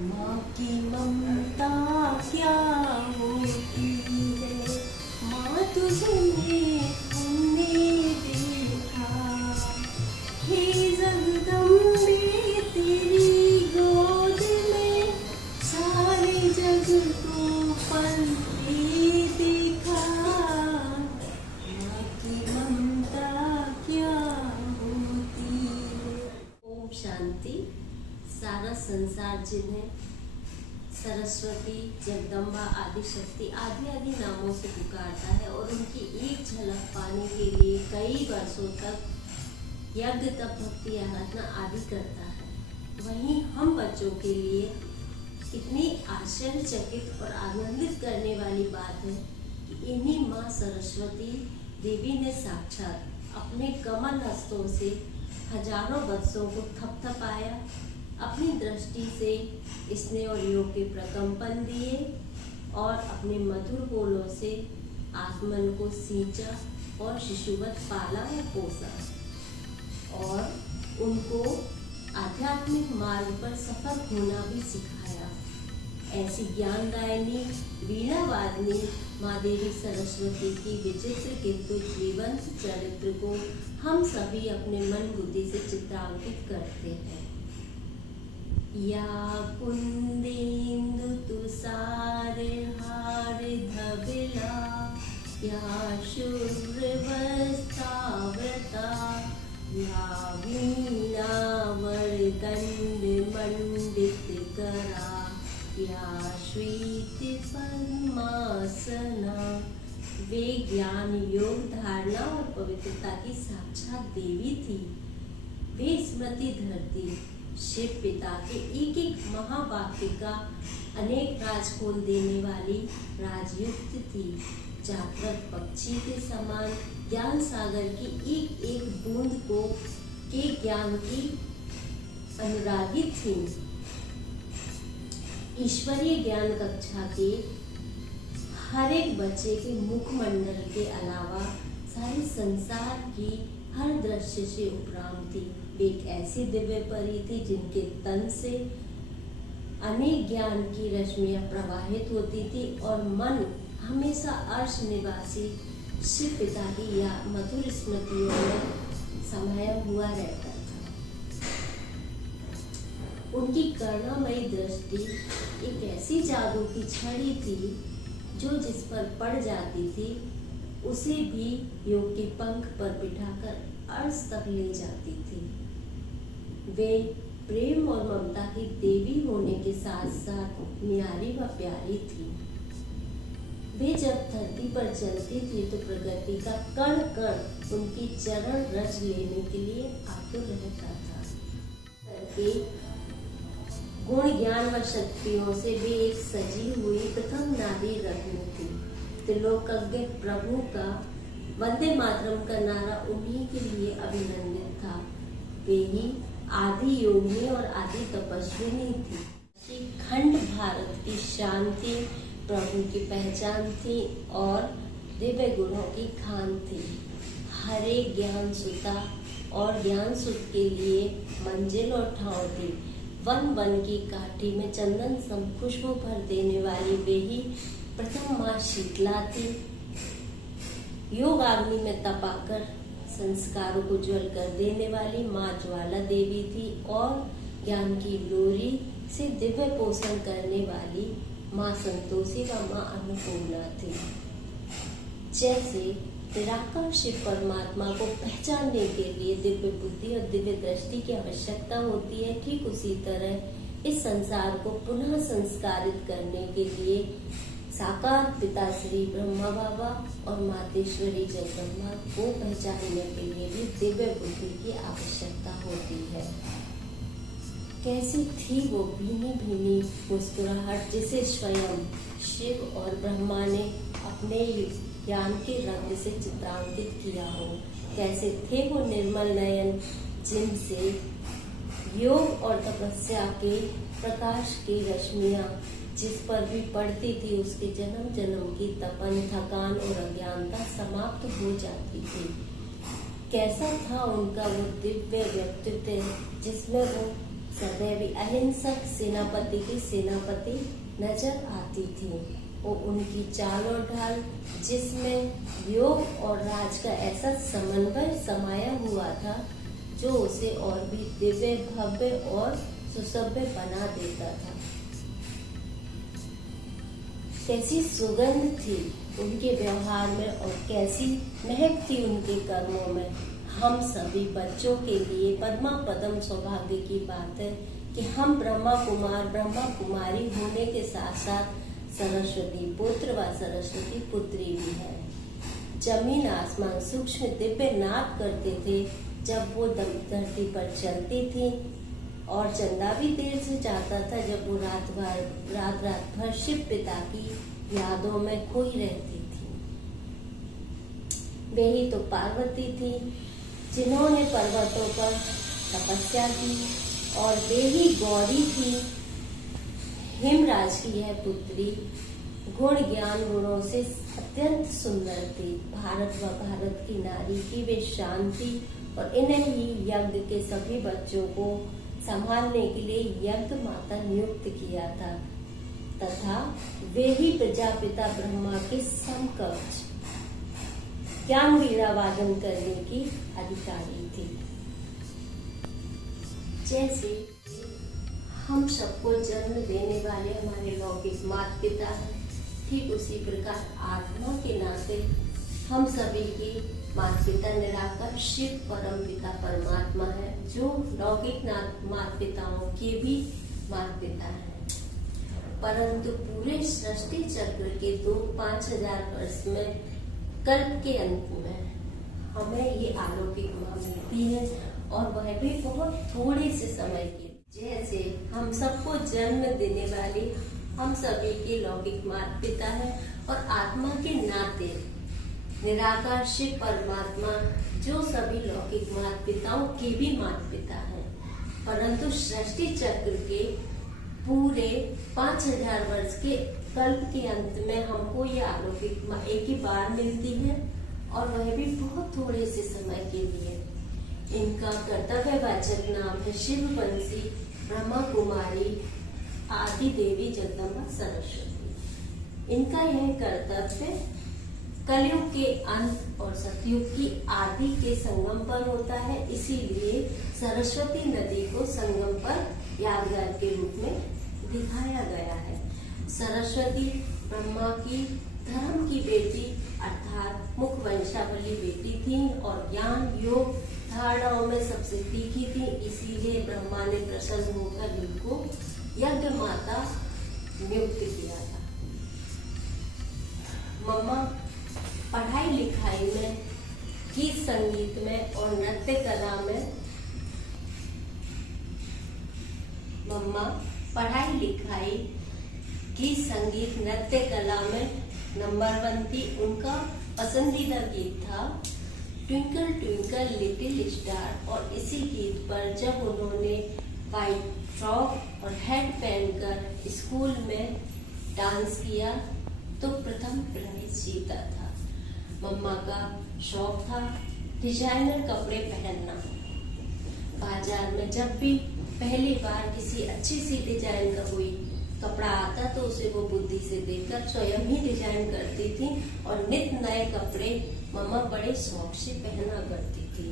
माँ की ममता क्या होती है, माँ तुझे हमने देखा, हे जगदम्बे तेरी गोद में सारे जग को पलते देखा, माँ की ममता क्या होती है। ओम शांति। सारा संसार जिन्हें सरस्वती, जगदम्बा, आदि शक्ति आदि आदि नामों से पुकारता है और उनकी एक झलक पाने के लिए कई वर्षों तक यज्ञ, तप, भक्ति, आराधना आदि करता है, वहीं हम बच्चों के लिए कितनी आश्चर्यचकित और आनंदित करने वाली बात है कि इन्हीं माँ सरस्वती देवी ने साक्षात अपने कमल हस्तों से हजारों बच्चों को थपथपाया, अपनी दृष्टि से स्नेह और योग के प्रकंपन दिए और अपने मधुर बोलों से आत्मन को सींचा और शिशुवत पाला और पोसा और उनको आध्यात्मिक मार्ग पर सफल होना भी सिखाया। ऐसी ज्ञानदायिनी वीणा वादनी माँ देवी सरस्वती की विचित्र किंतु जीवंत चरित्र को हम सभी अपने मन बुद्धि से चित्रांकित करते हैं। या कुंदेन्दु तुषार हार धवला, या शुभ्रवस्त्रावृता, या वीणा वरदंड मंडित करा, या श्वेत पद्मासना। वे ज्ञान, योग, धारणा और पवित्रता की साक्षात देवी थी। वे स्मृति धरती शिव पिता के एक एक महावाक्य का अनेक राज खोल देने वाली राजयुक्त थी। जागृत पक्षी के समान ज्ञान सागर की एक एक बूंद को के ज्ञान की अनुरागी थी। ईश्वरीय ज्ञान कक्षा के हर एक बच्चे के मुखमंडल के अलावा सारे संसार की हर दृश्य से उपराम थी। एक ऐसी दिव्य परी थी जिनके तन से अनेक ज्ञान की रश्मियां प्रवाहित होती थी और मन हमेशा अर्श निवासी शिव पिता की या मधुर स्मृतियों में समाया हुआ रहता था। उनकी करुणामयी दृष्टि एक ऐसी जादू की छड़ी थी जो जिस पर पड़ जाती थी उसे भी योग के पंख पर बिठाकर अर्श तक ले जाती थी। वे प्रेम और ममता की देवी होने के साथ साथ न्यारी व प्यारी थी। वे जब धरती पर चलती थी तो प्रकृति का कण कण उनकी चरण रज लेने के लिए आतुर रहता था। करके गुण, ज्ञान व शक्तियों से वे एक सजी हुई प्रथम नारी रत्न थी। त्रिलोकज्ञ प्रभु का वंदे मातरम का नारा उन्हीं के लिए अभिनंदित था। वे ही आदि योगिनी और आदि तपस्विनी थी। खंड भारत की शांति प्रभु की पहचान थी और दिव्य गुणों की खान थी। हरे ज्ञान सुता और ज्ञान सुत के लिए मंजिल और ठाव थी। वन वन की काठी में चंदन सम खुशबू भर देने वाली वे ही प्रथम माँ शीतला थी। योग अग्नि में तपाकर संस्कारों को ज्वल कर देने वाली माँ ज्वाला देवी थी और ज्ञान की लोरी से दिव्य पोषण करने वाली माँ संतोषी व माँ अन्नपूर्णा थी। जैसे निराकार शिव परमात्मा को पहचानने के लिए दिव्य बुद्धि और दिव्य दृष्टि की आवश्यकता होती है, ठीक उसी तरह इस संसार को पुनः संस्कारित करने के लिए साकार पिता श्री ब्रह्मा बाबा और मातेश्वरी जगदम्बा को पहचानने के लिए भी दिव्य बुद्धि की आवश्यकता होती है। कैसी थी वो भीनी भीनी मुस्कुराहट जिसे स्वयं शिव और ब्रह्मा ने अपने ज्ञान के रंग से चित्रांकित किया हो। कैसे थे वो निर्मल नयन जिनसे योग और तपस्या के प्रकाश की रश्मियां जिस पर भी पड़ती थी उसके जन्म जन्म की तपन, थकान और अज्ञानता समाप्त हो जाती थी। कैसा था उनका वो दिव्य व्यक्तित्व जिसमें वो सदैव अहिंसक सेनापति की सेनापति नजर आती थी। वो उनकी चाल और ढाल, जिसमें योग और राज का ऐसा समन्वय समाया हुआ था, जो उसे और भी दिव्य, भव्य और सुसभ्य बना देता था। कैसी सुगंध थी उनके व्यवहार में और कैसी महक थी उनके कर्मों में। हम सभी बच्चों के लिए पद्मा पदम सौभाग्य की बात है कि हम ब्रह्मा कुमार ब्रह्मा कुमारी होने के साथ साथ सरस्वती पुत्र व सरस्वती पुत्री भी है। जमीन आसमान सूक्ष्म दिव्य नाद करते थे जब वो धरती पर चलती थी, और चंदा भी देर से जाता था जब वो रात भर शिव पिता की यादों में खोई रहती थी। वे ही तो पार्वती थी जिन्होंने पर्वतों पर तपस्या की, और वे ही गौरी थी हिमराज की यह पुत्री। गुण ज्ञान गुणों से अत्यंत सुंदर थी। भारत व भारत की नारी की वे शान थी, और इन्हें ही यज्ञ के सभी बच्चों को संभालने के लिए यज्ञ माता नियुक्त किया था, तथा वे ही प्रजापिता ब्रह्मा के समकक्ष ज्ञान वीणा वादन करने की अधिकारी थी। जैसे हम सबको जन्म देने वाले हमारे लौकिक माता पिता हैं, ठीक उसी प्रकार आत्मा के नाते हम सभी की माता पिता निराकार शिव परम पिता परमात्मा है, जो लौकिक माता पिताओं के भी माता पिता है। परंतु पूरे सृष्टि चक्र के 5,000 वर्ष में कल्प के अंत में हमें ये अलौकिक माँ मिलती है, और वह भी बहुत थोड़े से समय के। जैसे हम सबको जन्म देने वाले हम सभी के लौकिक माता पिता है, और आत्मा के नाते निराकार शिव परमात्मा जो सभी लौकिक माता पिताओं के भी माता पिता है। परंतु सृष्टि चक्र के पूरे 5,000 वर्ष के कल्प के अंत में हमको यह अलौकिक माँ एक ही बार मिलती है, और वह भी बहुत थोड़े से समय के लिए। इनका कर्तव्यवाचक नाम है शिववंशी ब्रह्मा कुमारी आदि देवी जगदम्बा सरस्वती। इनका यह कर्तव्य कलयुग के अंत और सतयुग की आदि के संगम पर होता है, इसीलिए सरस्वती नदी को संगम पर यादगार के रूप में दिखाया गया है। सरस्वती ब्रह्मा की धर्म की बेटी अर्थात मुख वंशावली बेटी थी, और ज्ञान योग धारणाओं में सबसे तीखी थी, इसीलिए ब्रह्मा ने प्रसन्न होकर इनको यज्ञ माता नियुक्त किया था। मम्मा पढ़ाई लिखाई में, गीत संगीत में और नृत्य कला में, मम्मा पढ़ाई लिखाई गीत संगीत नृत्य कला में नंबर 1 थी। उनका पसंदीदा गीत था ट्विंकल ट्विंकल लिटिल स्टार, और इसी गीत पर जब उन्होंने वाइट फ्रॉक और हेड पहनकर स्कूल में डांस किया तो प्रथम प्राइज जीता था। मम्मा का शौक था डिजाइनर कपड़े पहनना। बाजार में जब भी पहली बार किसी अच्छी सी डिजाइन का कोई कपड़ा आता तो उसे वो बुद्धि से देखकर स्वयं ही डिजाइन करती थी, और नित नए कपड़े मम्मा बड़े शौक से पहना करती थी।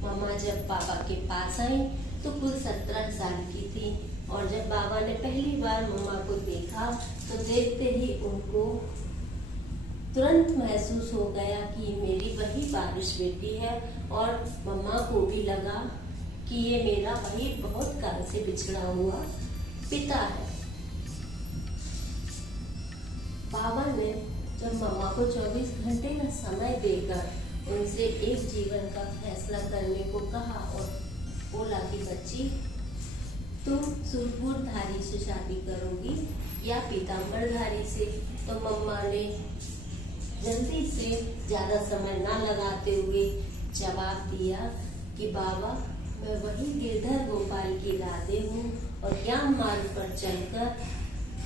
मम्मा जब बाबा के पास आई तो कुल 17 साल की थी, और जब बाबा ने पहली बार मम्मा को देखा तो देखते ही उनको तुरंत महसूस हो गया कि मेरी वही बारिश बेटी है, और मम्मा को भी लगा कि ये मेरा वही बहुत काल से बिछड़ा हुआ पिता है। बाबा ने जब मम्मा को 24 घंटे का समय देकर उनसे एक जीवन का फैसला करने को कहा, और बोला कि बच्ची तुम सुरपुरधारी से शादी करोगी या पीताम्बरधारी से। तो मम्मा ने जल्दी से ज्यादा समय ना लगाते हुए जवाब दिया कि बाबा मैं वही गिरधर गोपाल की राधे हूँ, और ज्ञान मार्ग पर चलकर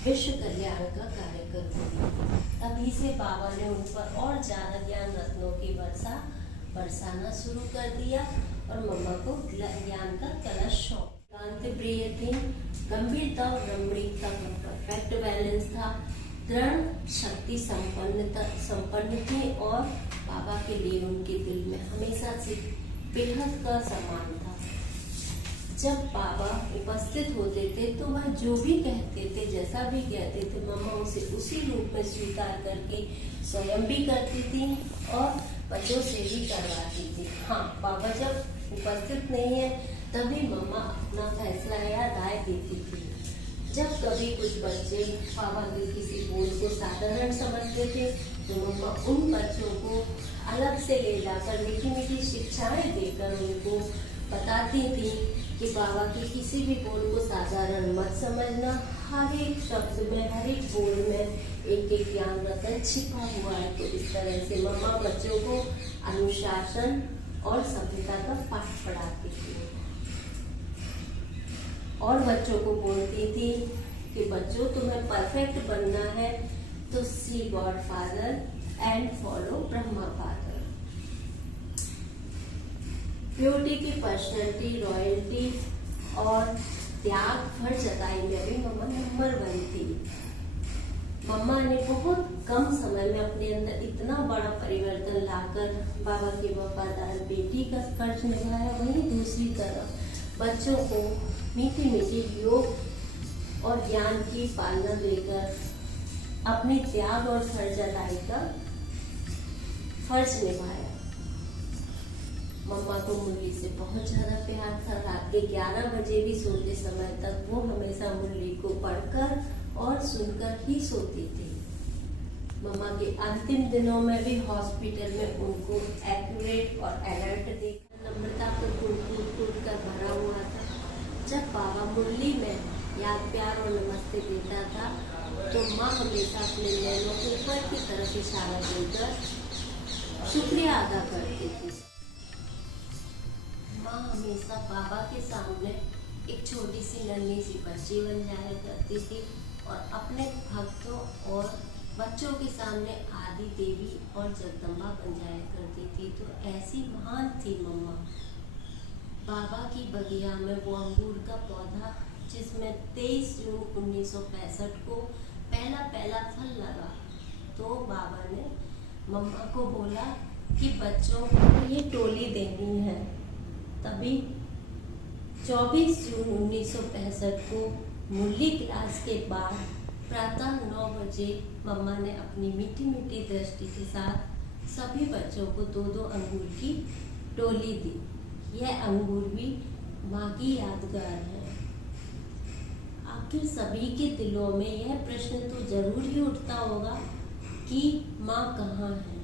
विश्व कल्याण का कार्य करूँगी। तभी से बाबा ने उन पर और ज्यादा ज्ञान रत्नों की बरसाना शुरू कर दिया, और मम्मा को ज्ञान का कलश शौक। शांति प्रिय थे, गंभीरता और रमणीकता का परफेक्ट बैलेंस था, दृढ़ शक्ति संपन्न थे और बाबा के लिए उनके दिल में हमेशा से बेहद का सम्मान था। जब बाबा उपस्थित होते थे तो वह जो भी कहते थे, जैसा भी कहते थे, मम्मा उसे उसी रूप में स्वीकार करके स्वयं भी करती थी और बच्चों से भी करवाती थी। हाँ, बाबा जब उपस्थित नहीं है तभी मम्मा अपना फैसला या राय देती थी। जब कभी कुछ बच्चे बाबा के किसी बोल को साधारण समझते थे तो मम्मा उन बच्चों को अलग से ले जाकर मीठी मीठी शिक्षाएं देकर उनको बताती थी कि बाबा के किसी भी बोल को साधारण मत समझना, हर एक शब्द में, हर एक बोल में एक एक ज्ञान रतन छिपा हुआ है। तो इस तरह से मम्मा बच्चों को अनुशासन और सभ्यता का पाठ पढ़ाती थी और बच्चों को बोलती थी कि बच्चों तुम्हें परफेक्ट बनना है तो see God father and follow Brahma father. Beauty की पर्सनैलिटी, रॉयल्टी और त्याग फर्ज जताई में भी मम्मा नंबर 1 थी। मम्मा ने बहुत कम समय में अपने अंदर इतना बड़ा परिवर्तन लाकर बाबा की वफादार बेटी का फर्ज निभाया। वहीं दूसरी तरफ बच्चों को मीठी मीठी योग और ज्ञान की पालना देकर अपने त्याग और फर्ज अदाई का फर्ज निभाया। मम्मा को मुरली से बहुत ज्यादा प्यार था। रात के 11 बजे भी सोते समय तक वो हमेशा मुरली को पढ़कर और सुनकर ही सोती थी। मम्मा के अंतिम दिनों में भी हॉस्पिटल में उनको एक्यूरेट और अलर्ट देखकर नम्रता को टूट कर भरा हुआ था। जब बाबा मुरली में याद, प्यार और नमस्ते देता था तो माँ हमेशा अपने नैनों ऊपर की तरफ इशारा देकर शुक्रिया अदा करती थी। माँ हमेशा बाबा के सामने एक छोटी सी नन्ही सी बच्ची बन जाया करती थी और अपने भक्तों और बच्चों के सामने आदि देवी और जगदम्बा बन जाया करती थी। तो ऐसी महान थी मम्मा। बाबा की बगिया में वो अंगूर का पौधा जिसमें 23 जून 1965 को पहला फल लगा, तो बाबा ने मम्मा को बोला कि बच्चों को ये टोली देनी है। तभी 24 जून 1965 को मुरली क्लास के बाद प्रातः 9 बजे मम्मा ने अपनी मीठी मीठी दृष्टि के साथ सभी बच्चों को 2-2 अंगूर की टोली दी। यह अंगूर भी माँ की यादगार है। आखिर सभी के दिलों में यह प्रश्न तो जरूर ही उठता होगा कि माँ कहाँ है?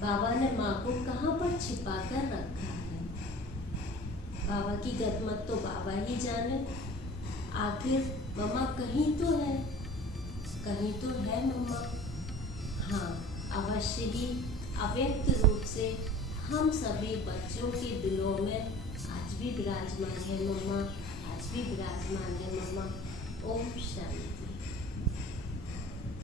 बाबा ने माँ को कहाँ पर छिपा कर रखा है? बाबा की गतमत तो बाबा ही जाने। आखिर मम्मा कहीं तो है मम्मा। हाँ, अवश्य ही अव्यक्त रूप से हम सभी बच्चों के दिलों में आज भी विराजमान है मम्मा, आज भी विराजमान है मम्मा। ओम शांति।